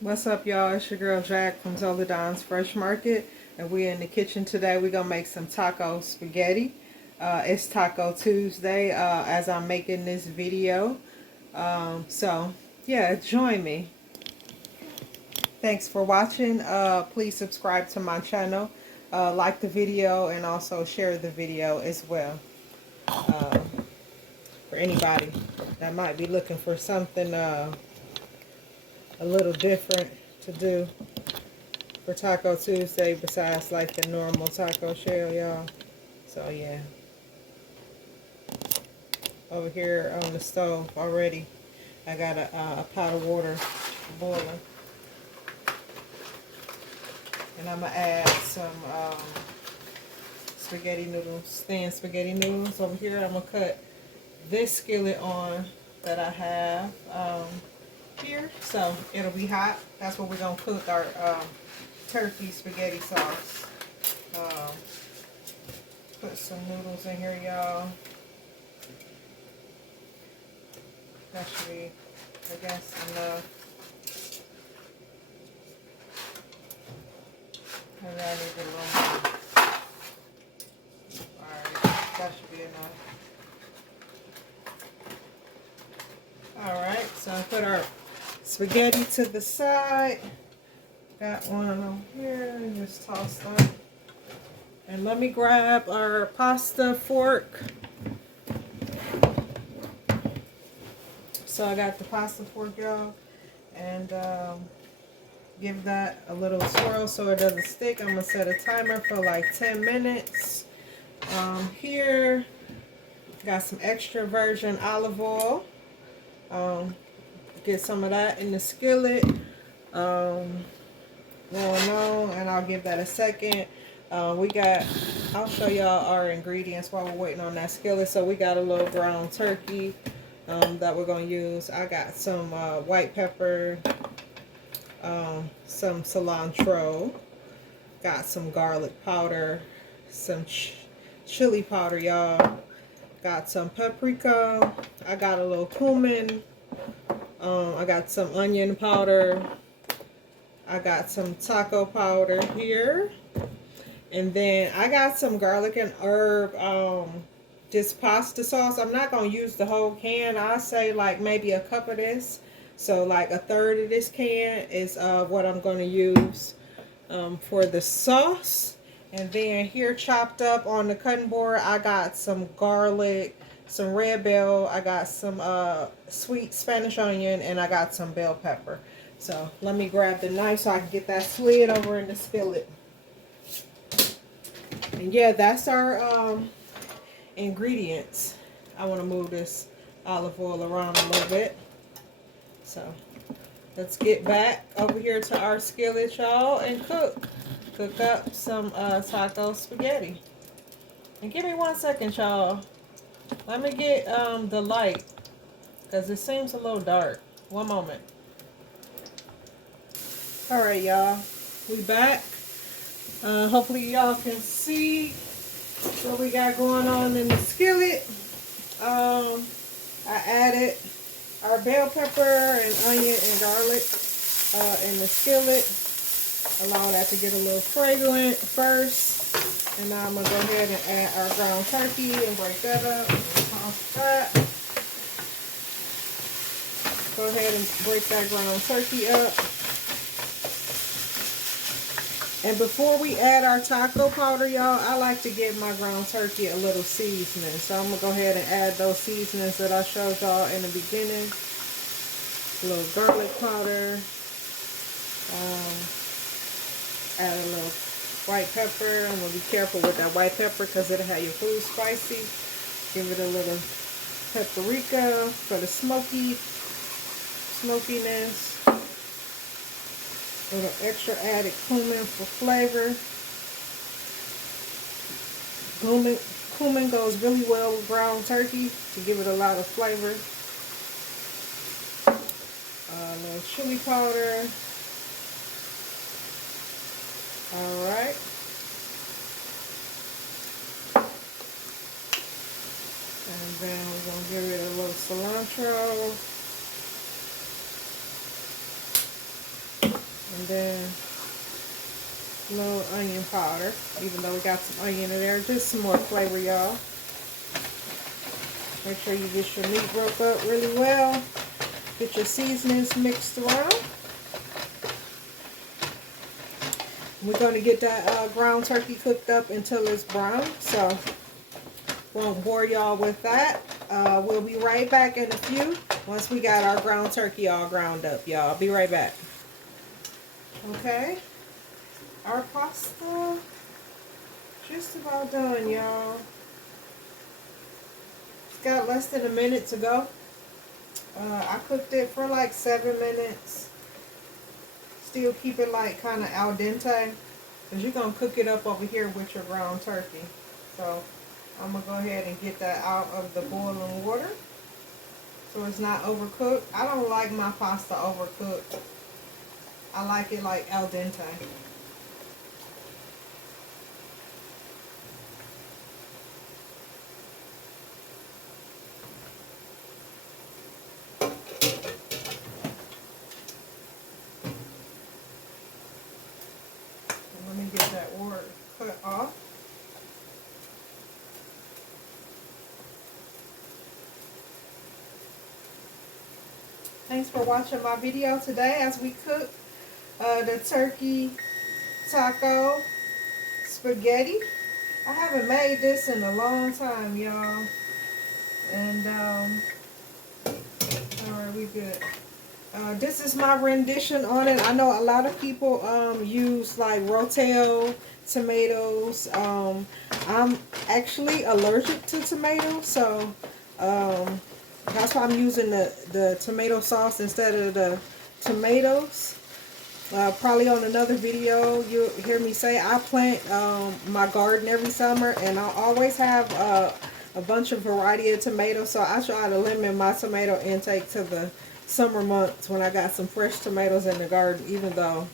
What's up, y'all? It's your girl Jack from Zola Don's Fresh Market, and we're in the kitchen today. We're gonna make some taco spaghetti. It's Taco Tuesday as I'm making this video. So yeah, join me. Thanks for watching. Please subscribe to my channel, like the video, and also share the video as well. Uh, for anybody that might be looking for something a little different to do for Taco Tuesday besides like the normal taco shell, y'all. So yeah, over here on the stove already, I got a pot of water boiling, and I'm gonna add some spaghetti noodles, thin spaghetti noodles. Over here, I'm gonna cut this skillet on that I have here, so it'll be hot. That's what we're gonna cook our turkey spaghetti sauce. Um, put some noodles in here, y'all. That should be, I guess, enough. Maybe I need a little more. Alright, that should be enough. Alright, so I put our spaghetti to the side. Got one over here, and just toss that. And let me grab our pasta fork. So I got the pasta fork, y'all, and give that a little swirl so it doesn't stick. I'm gonna set a timer for like 10 minutes. Here, got some extra virgin olive oil. Get some of that in the skillet. Going on, and I'll give that a second. I'll show y'all our ingredients while we're waiting on that skillet. So we got a little ground turkey that we're going to use. I got some white pepper, some cilantro, got some garlic powder, some chili powder, y'all. Got some paprika. I got a little cumin. I got some onion powder. I got some taco powder here. And then I got some garlic and herb, this pasta sauce. I'm not going to use the whole can. I'll say like maybe a cup of this. So like a third of this can is what I'm going to use for the sauce. And then here chopped up on the cutting board, I got some garlic, some red bell, I got some sweet Spanish onion, and I got some bell pepper. So let me grab the knife so I can get that slid over in the skillet. And yeah, that's our ingredients. I want to move this olive oil around a little bit. So let's get back over here to our skillet, y'all, and cook up some taco spaghetti. And give me 1 second, y'all. Let me get the light, because it seems a little dark. One moment. All right, y'all, we back. Hopefully y'all can see what we got going on in the skillet. I added our bell pepper and onion and garlic in the skillet. Allow that to get a little fragrant first. And now I'm going to go ahead and add our ground turkey and break that up. Toss that. Go ahead and break that ground turkey up. And before we add our taco powder, y'all, I like to give my ground turkey a little seasoning. So I'm going to go ahead and add those seasonings that I showed y'all in the beginning. A little garlic powder. Add a little white pepper. I'm going to be careful with that white pepper because it'll have your food spicy. Give it a little paprika for the smokiness. A little extra added cumin for flavor. Cumin goes really well with ground turkey to give it a lot of flavor. A little chili powder. Alright. And then we're going to give it a little cilantro. And then a little onion powder, even though we got some onion in there. Just some more flavor, y'all. Make sure you get your meat broke up really well. Get your seasonings mixed around. We're going to get that ground turkey cooked up until it's brown. So, won't bore y'all with that. We'll be right back in a few once we got our ground turkey all ground up, y'all. I'll be right back. Okay. Our pasta just about done, y'all. It's got less than a minute to go. I cooked it for like 7 minutes. Still keep it like kind of al dente, because you're going to cook it up over here with your ground turkey. So I'm going to go ahead and get that out of the boiling water so it's not overcooked. I don't like my pasta overcooked. I like it like al dente. Let me get that water cut off. Thanks for watching my video today as we cook the turkey taco spaghetti. I haven't made this in a long time, y'all. And, alright, we good. This is my rendition on it. I know a lot of people use like Rotel tomatoes. I'm actually allergic to tomatoes, so that's why I'm using the tomato sauce instead of the tomatoes. Probably on another video you'll hear me say I plant my garden every summer, and I always have a bunch of variety of tomatoes, so I try to limit my tomato intake to the summer months when I got some fresh tomatoes in the garden, even though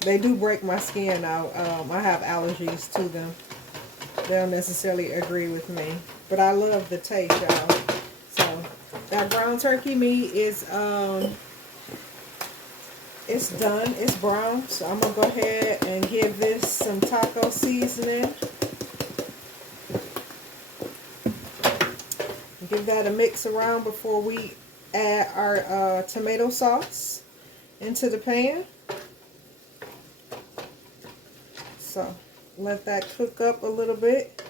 they do break my skin out. I have allergies to them. They don't necessarily agree with me, but I love the taste, y'all. So that ground turkey meat is it's done. It's brown. So I'm gonna go ahead and give this some taco seasoning. Give that a mix around before we add our tomato sauce into the pan. So let that cook up a little bit.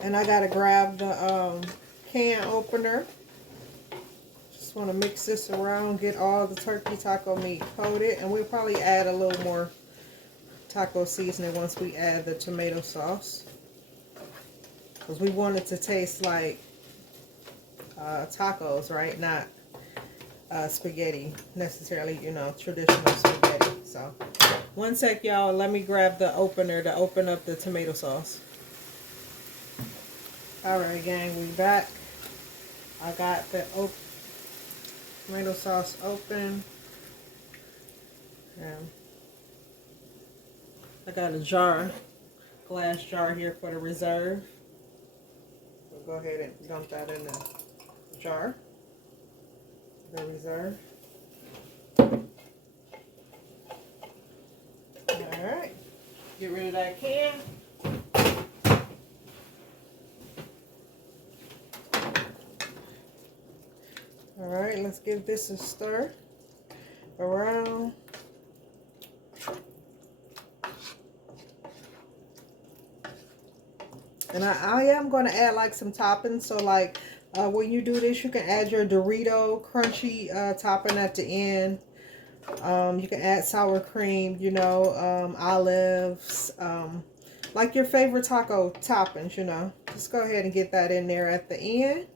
And I gotta grab the can opener. Just want to mix this around, get all the turkey taco meat coated, and we'll probably add a little more taco seasoning once we add the tomato sauce, because we want it to taste like tacos, right? Not spaghetti necessarily, you know, traditional spaghetti. So one sec, y'all. Let me grab the opener to open up the tomato sauce. Alright, gang, we back. I got the tomato sauce open. And I got a jar, glass jar here for the reserve. So go ahead and dump that in the jar, the reserve. Alright, get rid of that can. Alright, let's give this a stir around. And I am going to add like some toppings. So like when you do this, you can add your Dorito crunchy topping at the end. You can add sour cream, you know, olives, like your favorite taco toppings, you know. Just go ahead and get that in there at the end.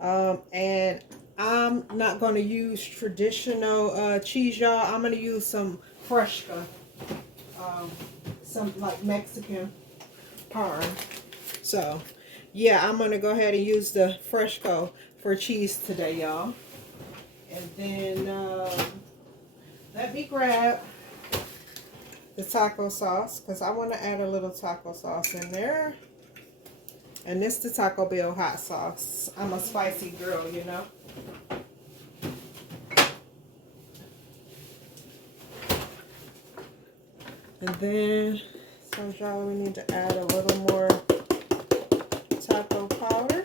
And I'm not going to use traditional cheese, y'all. I'm going to use some Fresca, some like Mexican parm. So, yeah, I'm going to go ahead and use the Fresco for cheese today, y'all. And then let me grab the taco sauce, because I want to add a little taco sauce in there. And this is the Taco Bell hot sauce. I'm a spicy girl, you know. And then, so y'all, we need to add a little more taco powder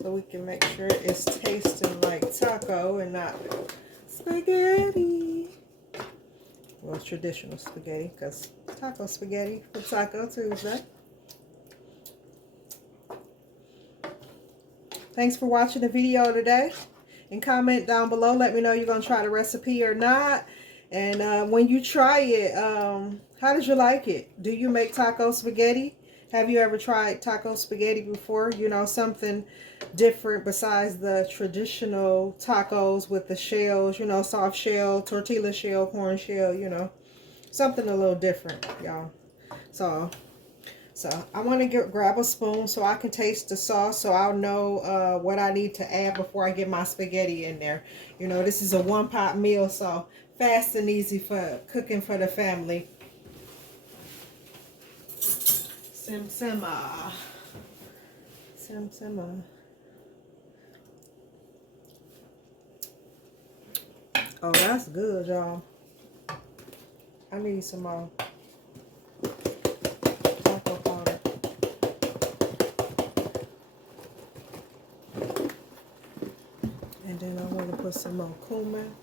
so we can make sure it's tasting like taco and not spaghetti. Well, traditional spaghetti, because taco spaghetti for Taco Tuesday. Thanks for watching the video today. And comment down below. Let me know you're going to try the recipe or not. And when you try it, how did you like it? Do you make taco spaghetti? Have you ever tried taco spaghetti before? You know, something different besides the traditional tacos with the shells, you know, soft shell, tortilla shell, corn shell, you know. Something a little different, y'all. So I want to grab a spoon so I can taste the sauce, so I'll know what I need to add before I get my spaghetti in there. You know, this is a one-pot meal, so fast and easy for cooking for the family. Simmer. Oh, that's good, y'all. I need some more taco powder. And then I want to put some more cumin.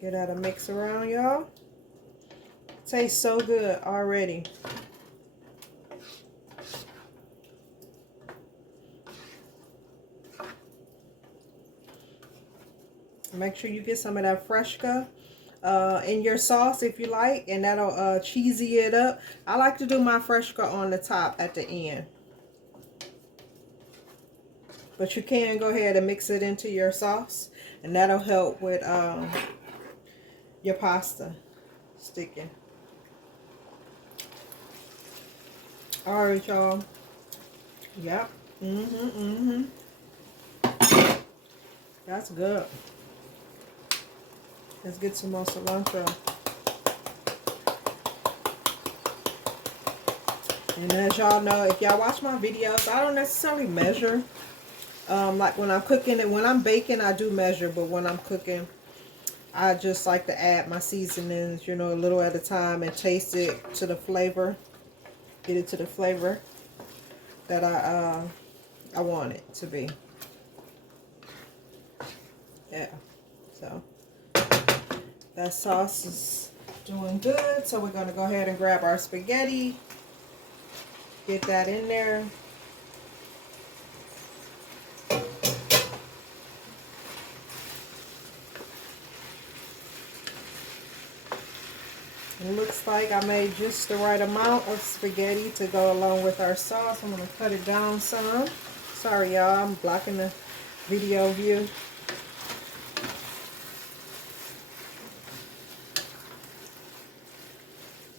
Get that a mix around, y'all. Tastes so good already. Make sure you get some of that Fresca in your sauce if you like, and that'll cheesy it up. I like to do my Fresca on the top at the end. But you can go ahead and mix it into your sauce, and that'll help with your pasta sticking. Alright, y'all. Yep. That's good. Let's get some more cilantro. And as y'all know, if y'all watch my videos, I don't necessarily measure. Like when I'm cooking and when I'm baking, I do measure. But when I'm cooking, I just like to add my seasonings, you know, a little at a time and taste it to the flavor. Get it to the flavor that I want it to be. Yeah. So that sauce is doing good. So we're going to go ahead and grab our spaghetti. Get that in there. It looks like I made just the right amount of spaghetti to go along with our sauce. I'm going to cut it down some. Sorry, y'all. I'm blocking the video view.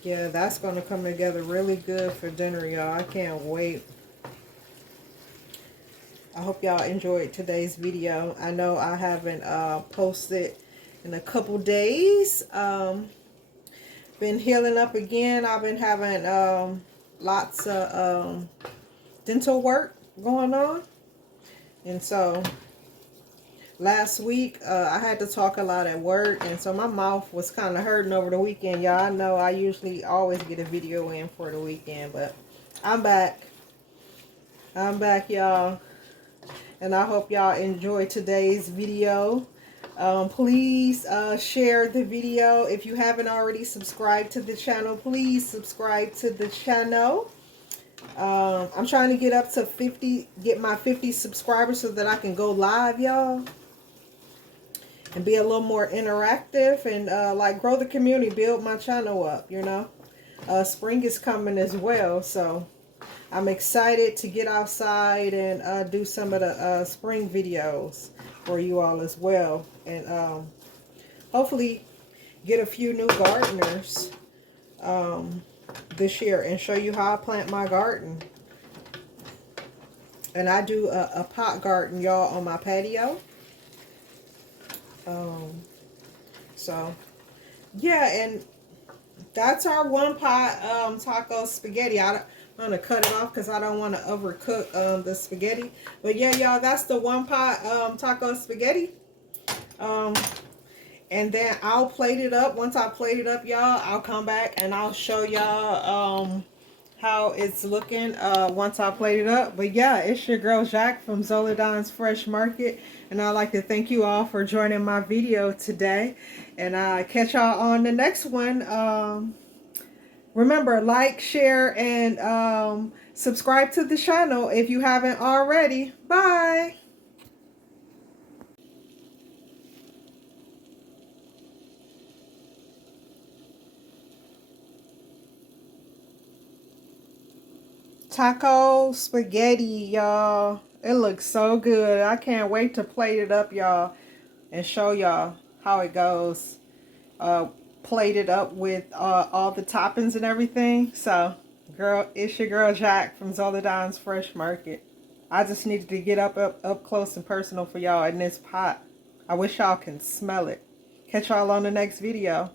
Yeah, that's going to come together really good for dinner, y'all. I can't wait. I hope y'all enjoyed today's video. I know I haven't posted in a couple days. Been healing up again. I've been having lots of dental work going on. And so last week I had to talk a lot at work, and so my mouth was kind of hurting over the weekend. Y'all, I know I usually always get a video in for the weekend, but I'm back. I'm back, y'all. And I hope y'all enjoyed today's video. Please share the video. If you haven't already subscribed to the channel, please subscribe to the channel. I'm trying to get up to 50, get my 50 subscribers so that I can go live, y'all. And be a little more interactive and like grow the community, build my channel up, you know. Spring is coming as well, so I'm excited to get outside and do some of the spring videos for you all as well. And hopefully get a few new gardeners this year and show you how I plant my garden. And I do a pot garden, y'all, on my patio. So yeah, and that's our one pot taco spaghetti. I'm gonna cut it off because I don't want to overcook the spaghetti. But yeah, y'all, that's the one pot taco spaghetti. Um, and then I'll plate it up. Once I plate it up, y'all, I'll come back and I'll show y'all how it's looking once I plate it up. But yeah, it's your girl Jacque from Zola Don's Fresh Market, and I'd like to thank you all for joining my video today, and I catch y'all on the next one. Remember, like, share, and subscribe to the channel if you haven't already. Bye. Taco spaghetti, y'all. It looks so good. I can't wait to plate it up, y'all, and show y'all how it goes. Plate it up with all the toppings and everything. So, girl, it's your girl Jacque from Zola Don's Fresh Market. I just needed to get up close and personal for y'all in this pot. I wish y'all can smell it. Catch y'all on the next video.